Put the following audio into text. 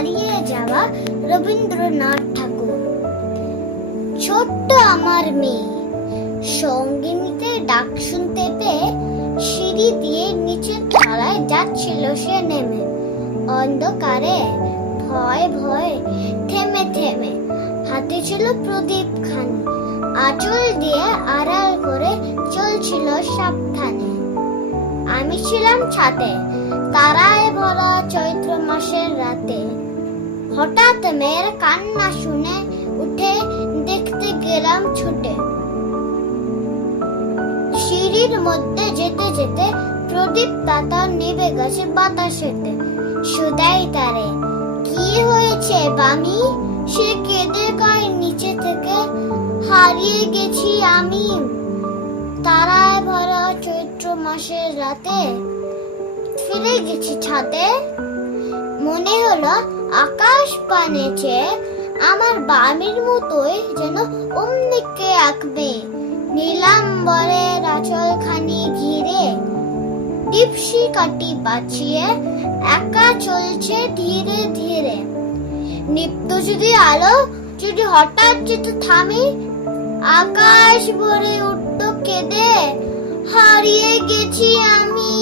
হারিয়ে যাওয়া রবীন্দ্রনাথ ঠাকুর। ছোট্ট আমার মেয়ে সঙ্গিনীতে ডাক শুনতে পেয়ে সিঁড়ি দিয়ে নিচের তলায় যাচ্ছিল সে নেমে। অন্ধকারে ভয় ভয়ে থেমে থেমে হাতে ছিল প্রদীপ খানি, আঁচল দিয়ে আড়াল করে চলছিল সাবধানে। আমি ছিলাম ছাদে তারায় ভরা চৈত্র মাসের রাতে। হঠাৎ মেয়ের কান্না শুনে উঠে দেখতে গেলাম ছুটে। সিঁড়ির মধ্যে যেতে যেতে প্রদীপ তাতা নিভে গেছে বাতাসেতে। সুদাই তারে, কি হয়েছে বামি? সে কেঁদে কয় নিচে থেকে, হারিয়ে গেছি আমি তারায় ভরা চৈত্র মাসের রাতে। ফিরে গেছি ছাদে, মনে হলো আকাশ পানে চেয়ে আমার বামির মতোই যেন অমনিকে আঁকবে। নীলাম্বরের আঁচল খানি ঘিরে ডিপসি কাটি বাঁচিয়ে একা চলছে ধীরে ধীরে। নিত্য যদি আলো যদি হঠাৎ যেত থামি, আকাশ ভরে উঠত কেঁদে, হারিয়ে গেছি আমি।